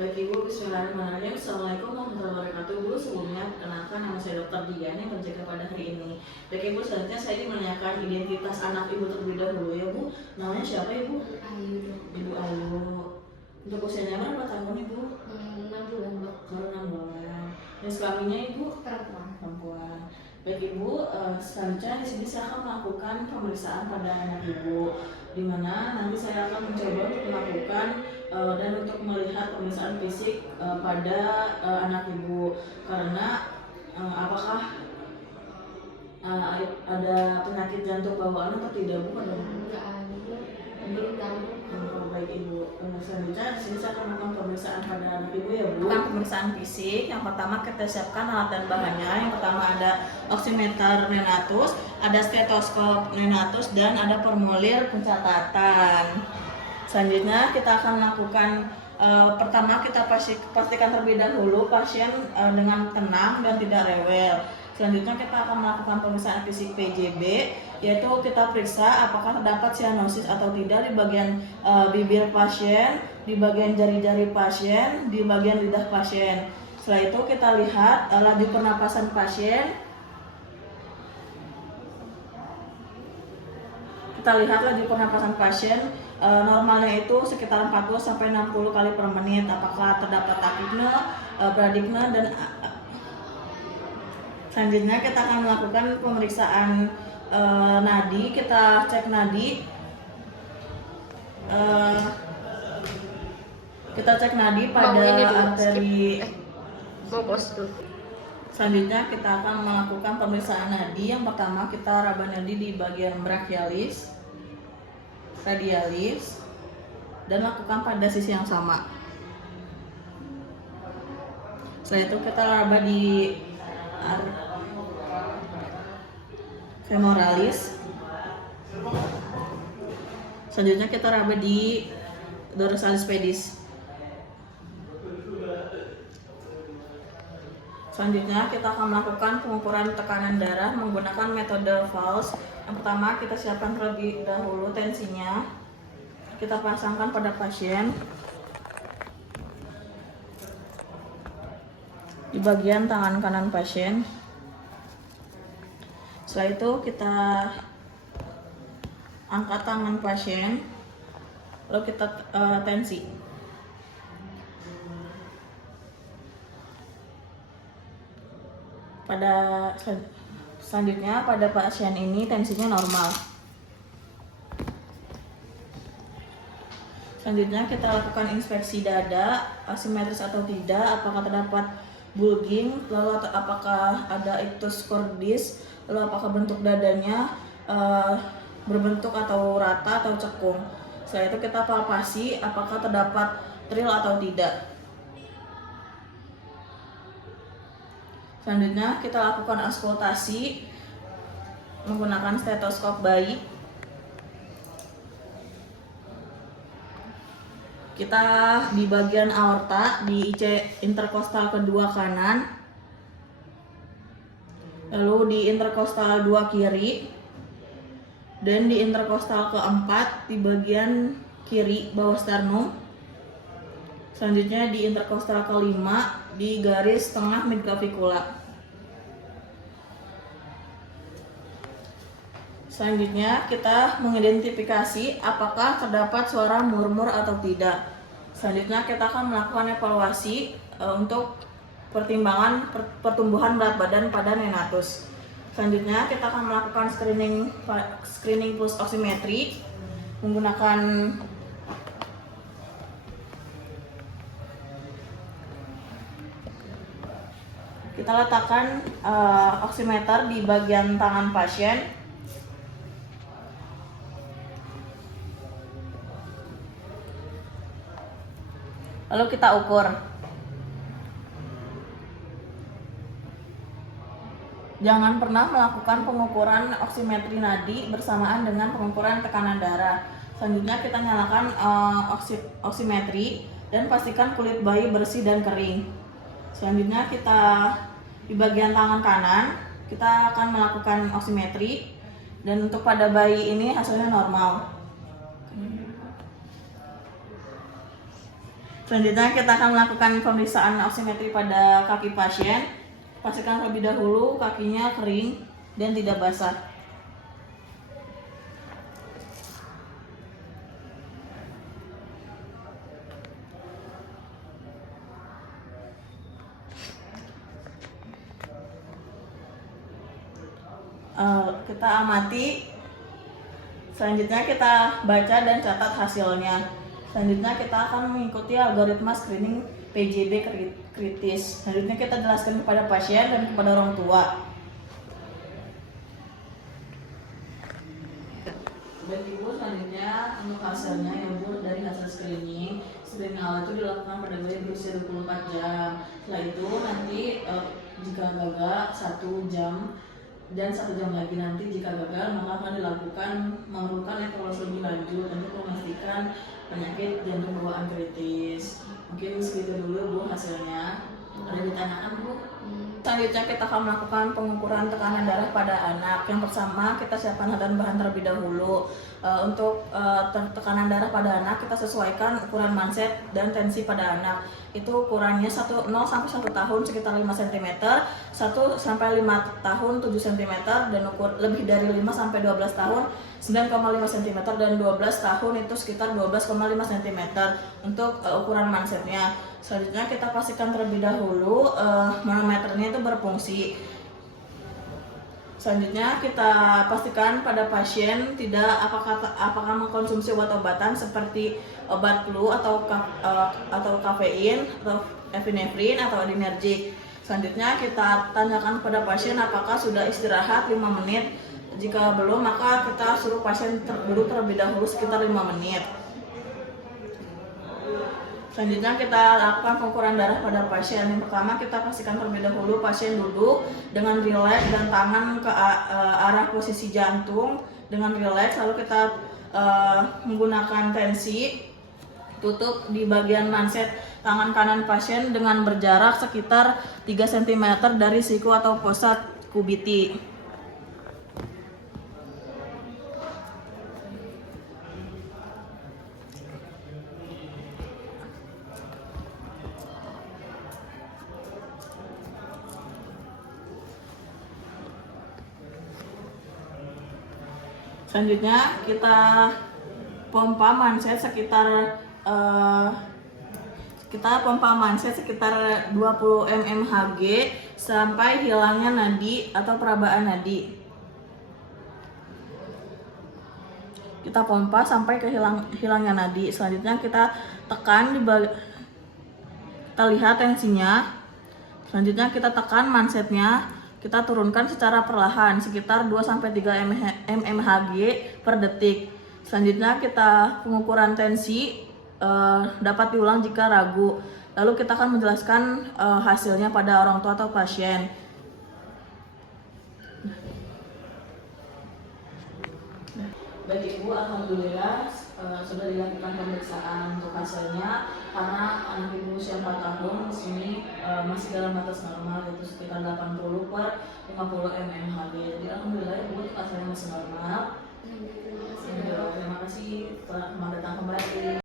Baik Ibu, bismillahirrahmanirrahim. Assalamualaikum warahmatullahi wabarakatuh. Bu, sebelumnya perkenalkan nama saya Dr. Dian yang berjaga pada hari ini. Baik Ibu, selanjutnya saya ingin menanyakan identitas anak Ibu terlebih dahulu ya Bu. Namanya siapa Ibu? Ayu. Ibu Ayu. Untuk usianya berapa tahun Ibu? 6 bulan dok. Baru 6 bulan. Jenis kelaminnya Ibu? Perempuan. Baik Ibu, selanjutnya di sini saya akan melakukan pemeriksaan pada anak Ibu, di mana nanti saya akan mencoba untuk melakukan dan untuk melihat pemeriksaan fisik pada anak Ibu, karena apakah ada penyakit jantung bawaan atau tidak Bu? Enggak ada dok. Belum tahu dok. Baik Ibu, selanjutnya di sini saya akan melakukan pemeriksaan pada anak Ibu ya Bu. Pemeriksaan fisik, yang pertama kita siapkan alat dan bahannya. Yang pertama ada oximeter neonatus, ada stetoskop neonatus, dan ada formulir pencatatan. Selanjutnya kita akan melakukan pertama kita pastikan terlebih dahulu pasien dengan tenang dan tidak rewel. Selanjutnya kita akan melakukan pemeriksaan fisik PJB, yaitu kita periksa apakah terdapat sianosis atau tidak di bagian bibir pasien, di bagian jari-jari pasien, di bagian lidah pasien. Setelah itu kita lihat laju pernapasan pasien. Kita lihat laju pernapasan pasien, normalnya itu sekitar 40-60 kali per menit. Apakah terdapat takipne, bradikne, dan selanjutnya kita akan melakukan pemeriksaan nadi. Kita cek nadi. Kita cek nadi pada arteri. Selanjutnya kita akan melakukan pemeriksaan nadi. Yang pertama kita raba nadi di bagian brachialis, radialis, dan lakukan pada sisi yang sama. Setelah itu kita raba di femoralis. Selanjutnya kita raba di dorsalis pedis. Selanjutnya kita akan melakukan pengukuran tekanan darah menggunakan metode Vals. Yang pertama kita siapkan terlebih dahulu tensinya. Kita pasangkan pada pasien di bagian tangan kanan pasien. Setelah itu kita angkat tangan pasien, lalu kita tensi. Selanjutnya pada pasien ini tensinya normal. Selanjutnya kita lakukan inspeksi dada, asimetris atau tidak, apakah terdapat bulging, lalu apakah ada ictus cordis, lalu apakah bentuk dadanya berbentuk atau rata atau cekung. Setelah itu kita palpasi apakah terdapat trill atau tidak. Selanjutnya kita lakukan auskultasi menggunakan stetoskop bayi. Kita di bagian aorta, di IC interkostal kedua kanan, lalu di interkostal 2 kiri, dan di interkostal keempat di bagian kiri bawah sternum. Selanjutnya di interkostal kelima di garis tengah midclavicular. Selanjutnya kita mengidentifikasi apakah terdapat suara murmur atau tidak. Selanjutnya kita akan melakukan evaluasi untuk pertimbangan pertumbuhan berat badan pada neonatus. Selanjutnya kita akan melakukan screening pulse oximetry menggunakan kita letakkan oximeter di bagian tangan pasien. Lalu kita ukur. Jangan pernah melakukan pengukuran oximetri nadi bersamaan dengan pengukuran tekanan darah. Selanjutnya kita nyalakan oximetri dan pastikan kulit bayi bersih dan kering. Selanjutnya kita di bagian tangan kanan kita akan melakukan oximetri, dan untuk pada bayi ini hasilnya normal. Selanjutnya kita akan melakukan pemeriksaan oximetri pada kaki pasien. Pastikan terlebih dahulu kakinya kering dan tidak basah. Kita amati. Selanjutnya kita baca dan catat hasilnya. Selanjutnya kita akan mengikuti algoritma screening PJB kritis. Selanjutnya kita jelaskan kepada pasien dan kepada orang tua. Baik Ibu, selanjutnya untuk hasilnya ya Bu, dari hasil screening awal itu dilakukan pada bayi berusia 24 jam. Setelah itu nanti jika gagal 1 jam dan 1 jam lagi nanti jika gagal maka akan dilakukan memerlukan evaluasi lebih lanjut untuk memastikan penyakit jantung bawaan kritis. Mungkin segitu dulu Bu hasilnya. Ada ditanyakan Bu? Selanjutnya kita akan melakukan pengukuran tekanan darah pada anak. Yang pertama kita siapkan alat dan bahan terlebih dahulu. Untuk tekanan darah pada anak kita sesuaikan ukuran manset dan tensi pada anak. Itu ukurannya 0 sampai 1 tahun sekitar 5 cm, 1 sampai 5 tahun 7 cm, dan lebih dari 5 sampai 12 tahun 9,5 cm, dan 12 tahun itu sekitar 12,5 cm untuk ukuran mansetnya. Selanjutnya kita pastikan terlebih dahulu manometernya itu berfungsi. Selanjutnya kita pastikan pada pasien apakah mengkonsumsi obat-obatan seperti obat flu atau kafein atau epinefrin atau adinergic. Selanjutnya kita tanyakan pada pasien apakah sudah istirahat 5 menit. Jika belum maka kita suruh pasien duduk terlebih dahulu sekitar 5 menit. Selanjutnya kita lakukan pengukuran darah pada pasien. Yang pertama kita pastikan terlebih dahulu pasien duduk dengan rileks dan tangan ke arah posisi jantung dengan rileks. Lalu kita menggunakan tensi, tutup di bagian manset tangan kanan pasien dengan berjarak sekitar 3 cm dari siku atau pusat kubiti. Selanjutnya kita pompa manset sekitar 20 mmHg sampai hilangnya nadi atau perabaan nadi. Kita pompa sampai ke hilangnya nadi. Selanjutnya kita tekan kita lihat tensinya. Selanjutnya kita tekan mansetnya. Kita turunkan secara perlahan sekitar 2-3 mmHg per detik. Selanjutnya kita pengukuran tensi dapat diulang jika ragu. Lalu kita akan menjelaskan hasilnya pada orang tua atau pasien. Baik Ibu, alhamdulillah sudah dilakukan pemeriksaan untuk hasilnya karena anak Ibu usia 4 tahun di sini masih dalam batas normal, yaitu sekitar 80/50 mmHg. Jadi alhamdulillah Ibu hasilnya masih normal. Terima kasih telah datang kembali.